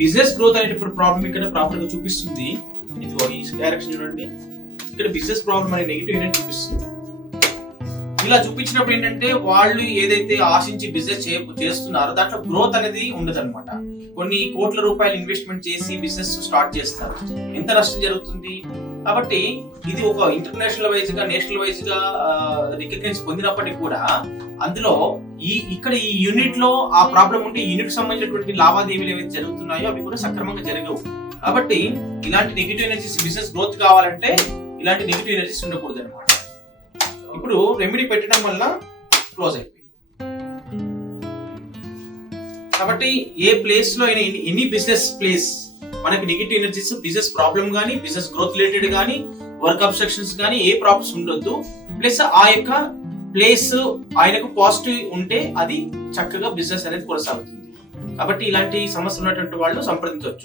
Business growth అనేటప్పుడు problem ఇక్కడ ప్రాపర్గా చూపిస్తుంది. ఇది ఈ డైరెక్షన్ చూడండి. ఇక్కడ బిజినెస్ ప్రాబ్లం అనే నెగిటివ్ ఏంటంటే చూపిస్తుంది. ఇలా చూపించినప్పుడు ఏంటంటే వాళ్ళు ఏదైతే ఆశించి బిజినెస్ చేస్తున్నారో దాంట్లో గ్రోత్ అనేది ఉండదు కొన్ని కోట్ల రూపాయలు ఇన్వెస్ట్మెంట్ చేసి బిజినెస్ స్టార్ట్ చేస్తారు. ఎంత నష్టం జరుగుతుంది? కాబట్టి ఇది ఒక ఇంటర్నేషనల్ వైజ్గా నేషనల్ వైజ్గా రికగ్నైజ్ పొందినప్పటికీ కూడా అందులో ఈ ఇక్కడ ఈ యూనిట్లో ఆ ప్రాబ్లం ఉంటే యూనిట్ సంబంధించినటువంటి లావాదేవీలు ఏవైతే జరుగుతున్నాయో అవి కూడా సక్రమంగా జరగవు. కాబట్టి ఇలాంటి నెగిటివ్ ఎనర్జీస్ బిజినెస్ గ్రోత్ కావాలంటే ఇలాంటి నెగిటివ్ ఎనర్జీస్ ఉండకూడదు అనమాట ఇప్పుడు రెమెడీ పెట్టడం వల్ల క్లోజ్ అయిపోయింది. కాబట్టి ఏ ప్లేస్లో అయినా ఎనీ బిజినెస్ ప్లేస్ మనకి నెగిటివ్ ఎనర్జీస్ బిజినెస్ ప్రాబ్లం కానీ బిజినెస్ గ్రోత్ రిలేటెడ్ కానీ వర్క్ అబ్స్ట్రక్షన్స్ కానీ ఏ ప్రాబ్లమ్స్ ఉండొద్దు. ప్లస్ ఆ యొక్క ప్లేస్ ఆయనకు పాజిటివ్ ఉంటే అది చక్కగా బిజినెస్ అనేది కొనసాగుతుంది. కాబట్టి ఇలాంటి సమస్య ఉన్నటువంటి వాళ్ళు సంప్రదించవచ్చు.